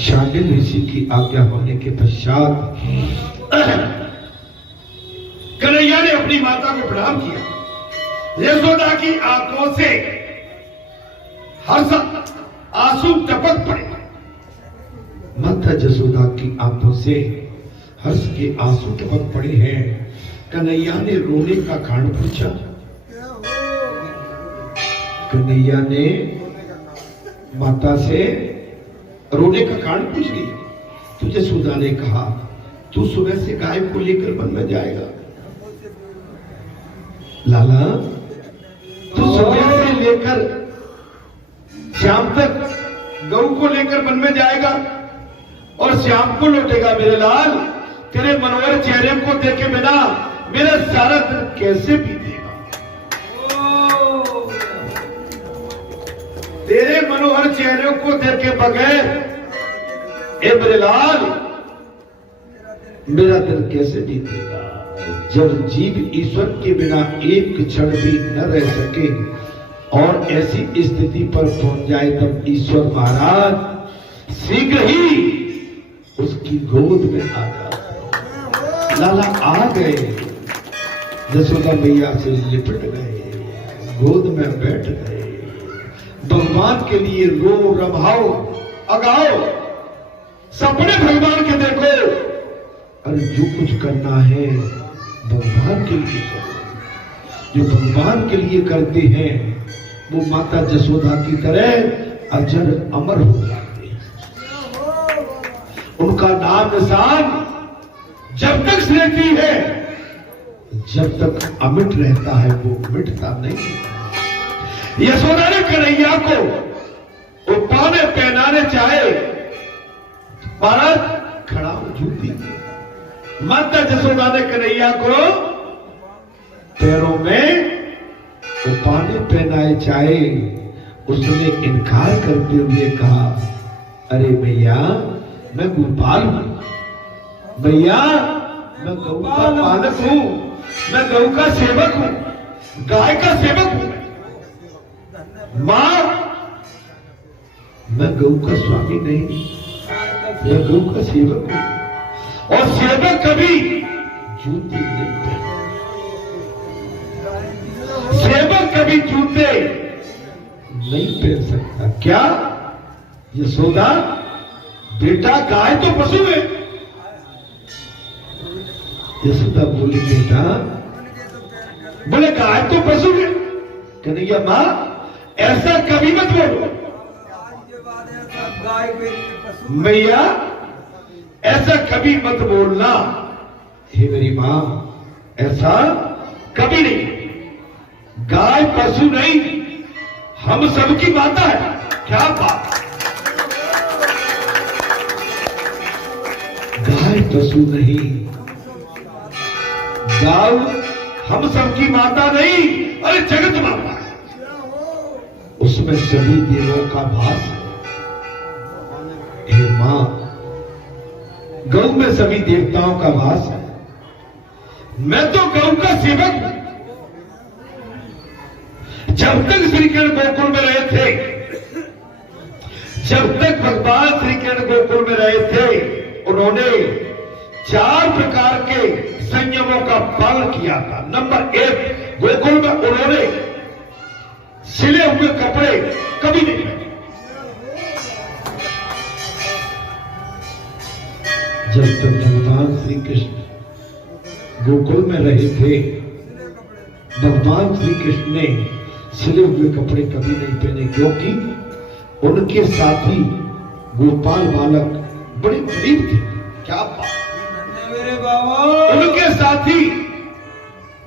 शांडिल ऋषि की आज्ञा होने के पश्चात कन्हैया ने अपनी माता को प्रणाम किया। यशोदा की आंखों से हर्ष आंसू टपक पड़े। माता यशोदा की आंखों से हर्ष के आंसू टपक पड़े हैं। कन्हैया ने रोने का कारण पूछा। कन्हैया ने माता से रोने का कारण पूछ लिया। तो यशोदा ने कहा, तू सुबह से गाय को लेकर वन में जाएगा। लाला, तू सुबह से लेकर शाम तक गऊ को लेकर वन में जाएगा और शाम को लौटेगा। मेरे लाल, तेरे मनोहर चेहरे को देखे बिना मेरा सारा दिन कैसे बीतेगा? तेरे मनोहर चेहरे को देखे बगैर ए मेरे लाल, मेरा दिन कैसे बीतेगा? जब जीव ईश्वर के बिना एक क्षण भी न रह सके और ऐसी स्थिति पर पहुंच जाए, तब ईश्वर महाराज शीघ्र ही उसकी गोद में आ जाते। लाला आ गए, यशोदा मैया से लिपट गए, गोद में बैठ गए, भगवान के लिए रो रमाओ, अगाओ, सपने भगवान के देखो। अरे जो कुछ करना है भगवान के लिए करो। जो भगवान के लिए करते हैं वो माता यशोदा की तरह अजर अमर हो जाते हैं। उनका नाम निशान जब तक रहती है, जब तक अमिट रहता है, वो मिटता नहीं। यशोदा ने कन्हैया को उपाने पहनाने चाहे, महाराज खड़ा हो जूती। माता यशोदा ने कन्हैया को पैरों में उपाने पहनाए चाहे, उसने इनकार करते हुए कहा, अरे भैया मैं गोपाल हूं, भैया मैं गौ का पालक हूं, मैं गौ का सेवक हूं, गाय का सेवक हूं। मां, मैं गौ का स्वामी नहीं, मैं गौ का सेवक हूं। और सेवक कभी जूते नहीं पहनता, सेवक कभी जूते नहीं पहन सकता। क्या यशोदा, बेटा गाय तो पशु है। यशोदा बोली, बेटा, बोले गाय तो पशु है। कन्हैया, मां ऐसा कभी मत बोलो। मैया ऐसा कभी मत बोलना। हे मेरी मां, ऐसा कभी नहीं। गाय पशु नहीं, हम सबकी माता है। क्या बात! गाय पशु नहीं, गाय हम सबकी माता नहीं, अरे जगत माता है। उसमें सभी देवों का वास है। हे मां, गौ में सभी देवताओं का वास है। मैं तो गौ का सेवक हूं। जब तक श्री कृष्ण गोकुल में रहे थे, जब तक भगवान श्री कृष्ण गोकुल में रहे थे, उन्होंने 4 प्रकार के संयमों का पालन किया था। नंबर 1, गोकुल में उन्होंने सिले हुए कपड़े कभी नहीं पहने। जब तक भगवान श्री कृष्ण गोकुल में रहे थे, भगवान श्री कृष्ण ने सिले हुए कपड़े कभी नहीं पहने, क्योंकि उनके साथी गोपाल बालक बड़े गरीब थे। क्या बात! मेरे बाबा, उनके साथी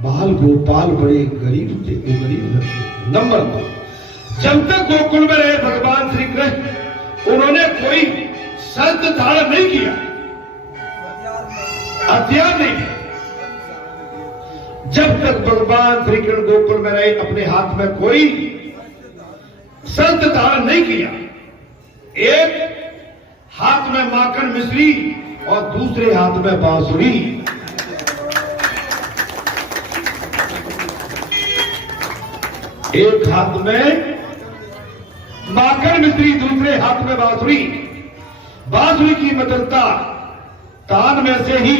बाल गोपाल बड़े गरीब थे, गरीब लगते। नंबर 2, जब तक गोकुल में रहे भगवान श्री कृष्ण, उन्होंने कोई शर्त धारण नहीं किया, हथियार नहीं। जब तक भगवान श्री कृष्ण गोकुल में रहे, अपने हाथ में कोई शर्त धारण नहीं किया। एक हाथ में माखन मिश्री और दूसरे हाथ में बांसुरी। एक हाथ में माखन मिश्री दूसरे हाथ में बांसुरी, बांसुरी की मधुरता तान में से ही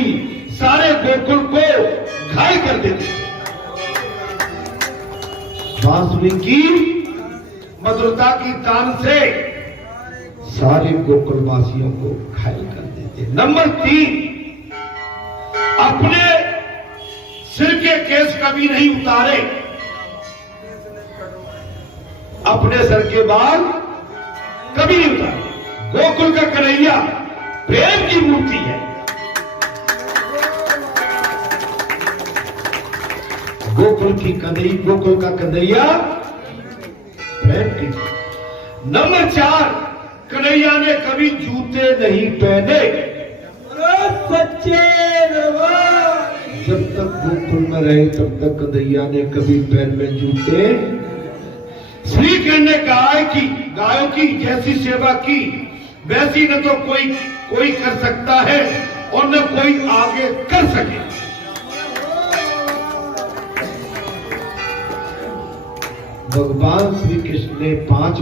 सारे गोकुल को घायल कर देती। बांसुरी की मधुरता की तान से सारे गोकुलवासियों को घायल कर देते। नंबर 3, अपने सिर के केस कभी नहीं उतारे, अपने सर के बाल कभी नहीं उतारे। गोकुल का कन्हैया प्रेम की मूर्ति है। गोकुल का कन्हैया प्रेम की। नंबर 4, कन्हैया ने कभी जूते नहीं पहने। सच्चे जब तक गोकुल में रहे तब तक कन्हैया ने कभी पैर में जूते। श्री कृष्ण ने गायों की जैसी सेवा की वैसी न तो कोई कर सकता है और न कोई आगे कर सके। भगवान श्री कृष्ण ने 6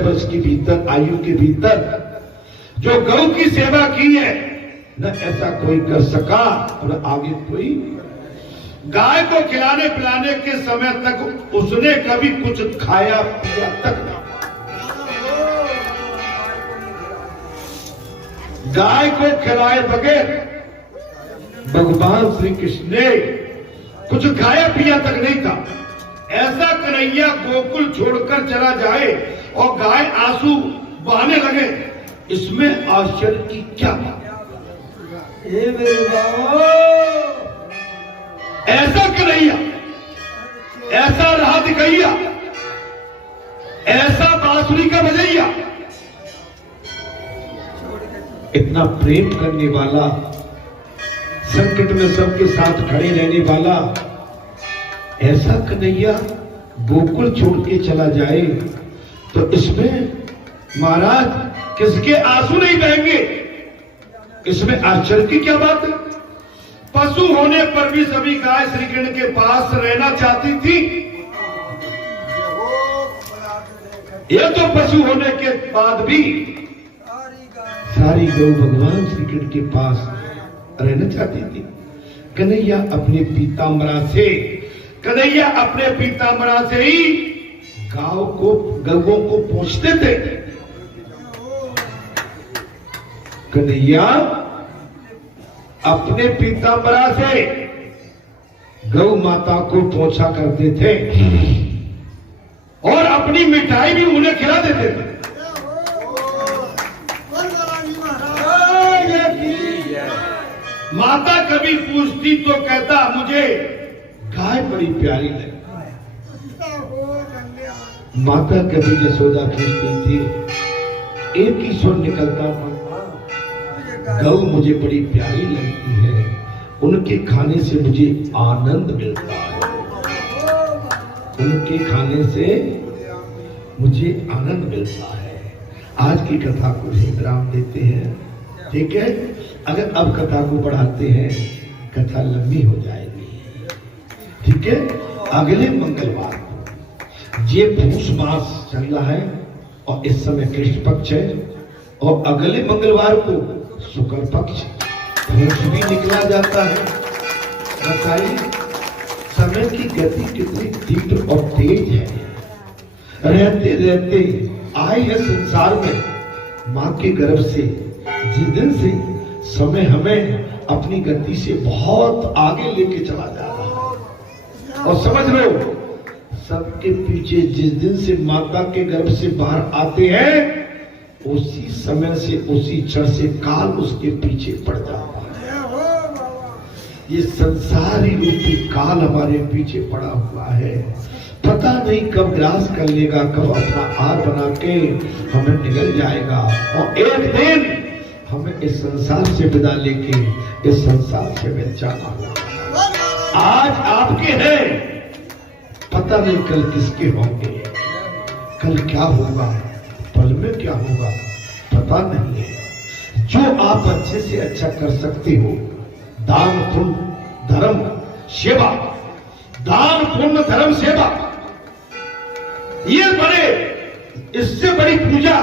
वर्ष की भीतर आयु के भीतर जो गौ की सेवा की है न ऐसा कोई कर सका और आगे कोई। गाय को खिलाने पिलाने के समय तक उसने कभी कुछ खाया पिया तक नहीं। गाय को खिलाए बगैर भगवान श्री कृष्ण ने कुछ खाया पिया तक नहीं था। ऐसा कन्हैया गोकुल छोड़कर चला जाए और गाय आंसू बहाने लगे, इसमें आश्चर्य की क्या बात। ऐसा कन्हैया, ऐसा राह दिखैया, ऐसा बांसुरी का बजैया, इतना प्रेम करने वाला, संकट में सबके साथ खड़े रहने वाला, ऐसा कन्हैया गोकुल छोड़ के चला जाए तो इसमें महाराज किसके आंसू नहीं बहेंगे? इसमें आश्चर्य की क्या बात है? पशु होने पर भी सभी गाय श्री कृष्ण के पास रहना चाहती थी। ये तो पशु होने के बाद भी सारी गौ भगवान श्री कृष्ण के पास रहना चाहती थी। कन्हैया अपने पीताम्बरा से ही गौओं को पोंछते थे। कन्हैया अपने पीताम्बरा से गौ माता को पोंछा करते थे और अपनी मिठाई भी उन्हें खिला देते थे। माता कभी पूछती तो कहता मुझे गाय बड़ी प्यारी लगी। माता कभी यशोदा पूछती थी, एक ही स्वर निकलता था, गौ मुझे बड़ी प्यारी लगती है, उनके खाने से मुझे आनंद मिलता है, उनके खाने से मुझे आनंद मिलता है। आज की कथा को विराम देते हैं, ठीक है? अगर अब कथा को बढ़ाते हैं कथा लंबी हो जाएगी, ठीक है? अगले मंगलवार को, ये पूष मास चल रहा है और इस समय कृष्ण पक्ष है, और अगले मंगलवार को शुक्ल पक्ष पूष भी निकला जाता है। बताइए समय की गति कितनी तीव्र और तेज है। रहते रहते आए हैं संसार में मां के गर्भ से, जिस दिन से समय हमें अपनी गति से बहुत आगे लेके चला जा रहा है। और समझ लो सबके पीछे जिस दिन से माता के गर्भ से बाहर आते हैं उसी समय से, उसी क्षण से काल उसके पीछे पड़ जाता है। ये संसारी रूपी काल हमारे पीछे पड़ा हुआ है, पता नहीं कब ग्रास कर लेगा, कब अपना आर बना के हमें निकल जाएगा और एक दिन हमें इस संसार से विदा लेके इस संसार से में जाना होगा। आज आपके हैं, पता नहीं कल किसके होंगे, कल क्या होगा, पल में क्या होगा पता नहीं है। जो आप अच्छे से अच्छा कर सकते हो, दान पुण्य धर्म सेवा, दान पुण्य धर्म सेवा, ये बड़े इससे बड़ी पूजा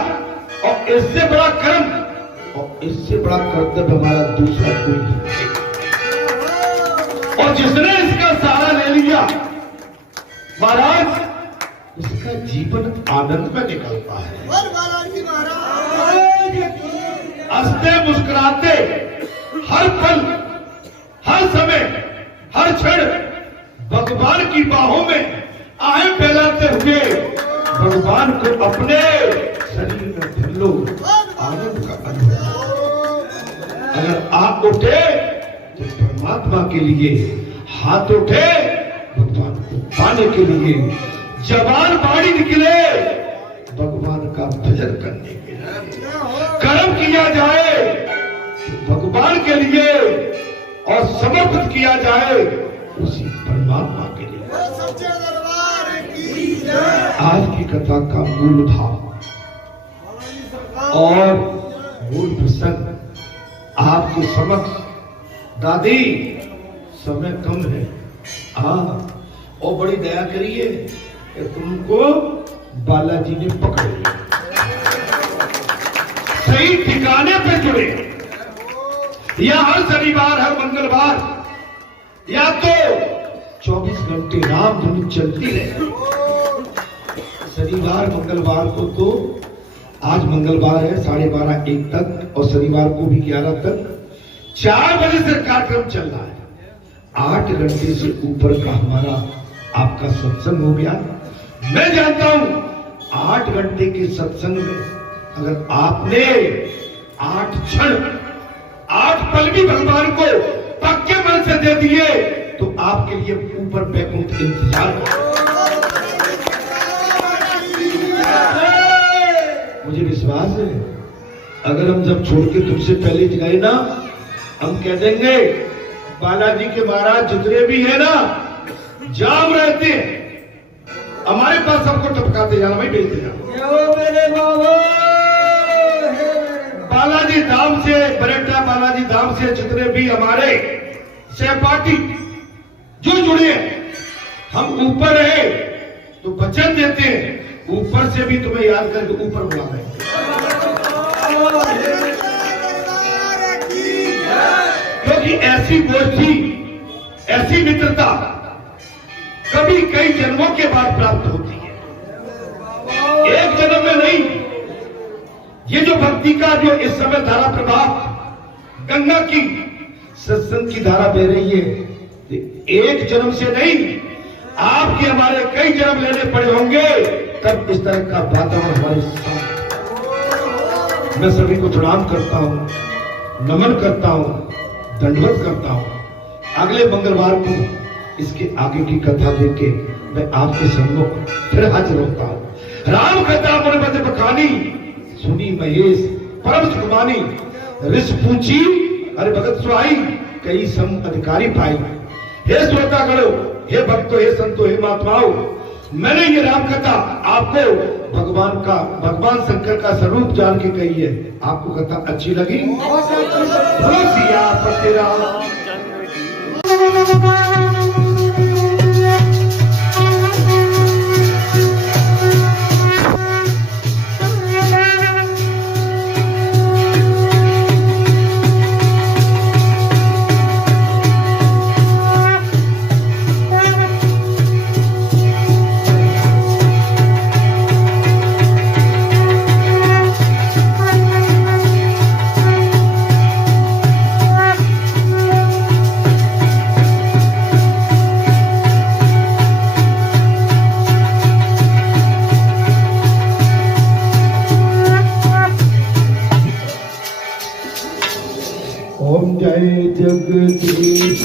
और इससे बड़ा कर्म और इससे बड़ा कर्तव्य हमारा दूसरा कोई नहीं। और जिसने इसका सहारा ले लिया महाराज, इसका जीवन आनंद में निकलता है। हंसते मुस्कुराते हर पल, हर समय, हर क्षण भगवान की बाहों में आहें फैलाते हुए भगवान को अपने शरीर में भर लो। आनंद का अनुभव अगर आप उठे तो परमात्मा के लिए, हाथ उठे भगवान को पाने के लिए, जबान बाड़ी निकले भगवान का भजन करने के लिए, कर्म किया जाए तो भगवान के लिए और समर्पित किया जाए उसी परमात्मा के लिए। आज की कथा का मूल भाव और मूल प्रसंग आपके समक्ष। दादी समय कम है, और बड़ी दया करिए कि तुमको बालाजी ने पकड़ लिया, सही ठिकाने पे जुड़े। या हर शनिवार, हर मंगलवार, या तो 24 घंटे राम धुन चलती रहे। शनिवार मंगलवार को तो आज मंगलवार है 12:30 1 तक, और शनिवार को भी 11 तक 4 बजे से कार्यक्रम चल रहा है। 8 घंटे से ऊपर का हमारा आपका सत्संग हो गया। मैं जानता हूं 8 घंटे के सत्संग में अगर आपने 8 क्षण, 8 पल भी भगवान को पक्के मन से दे दिए तो आपके लिए ऊपर बैकुंठ इंतजार कर। मुझे विश्वास है अगर हम जब छोड़ के तुमसे पहले गए ना, हम कह देंगे बालाजी के महाराज जितने भी है ना जाम रहते हैं, हमारे पास सबको टपकाते जाना, भाई भेजते जाना। बालाजी धाम से, बरेटा बालाजी धाम से जितने भी हमारे सहपाठी जो जुड़े हैं, हम ऊपर रहे तो वचन देते हैं ऊपर से भी तुम्हें याद करके ऊपर बुला रहे हैं। क्योंकि ऐसी गोष्ठी, ऐसी मित्रता कभी कई जन्मों के बाद प्राप्त होती है, एक जन्म में नहीं। ये जो भक्ति का जो इस समय धारा प्रभाव गंगा की सत्संग की धारा बह रही है, एक जन्म से नहीं, आपके हमारे कई जन्म लेने पड़े होंगे तब इस तरह का वातावरण हमारे साथ। मैं सभी को प्रणाम करता हूं, नमन करता हूं, दंडवत करता हूं। अगले मंगलवार को इसके आगे की कथा देके मैं आपके सम्मुख फिर हाजिर होता हूं। राम कथा मन बद बखानी, सुनी महेश परम सुखमानी। ऋष पूछी अरे भगत सुहाई, कई सम अधिकारी पाई। हे श्रोतागणों, हे भक्तों, हे संतों, हे महात्माओं, मैंने ये राम कथा आपको भगवान शंकर का स्वरूप जान के कही है। आपको कथा अच्छी लगी? सियापति राम। ओम जय जगदीश।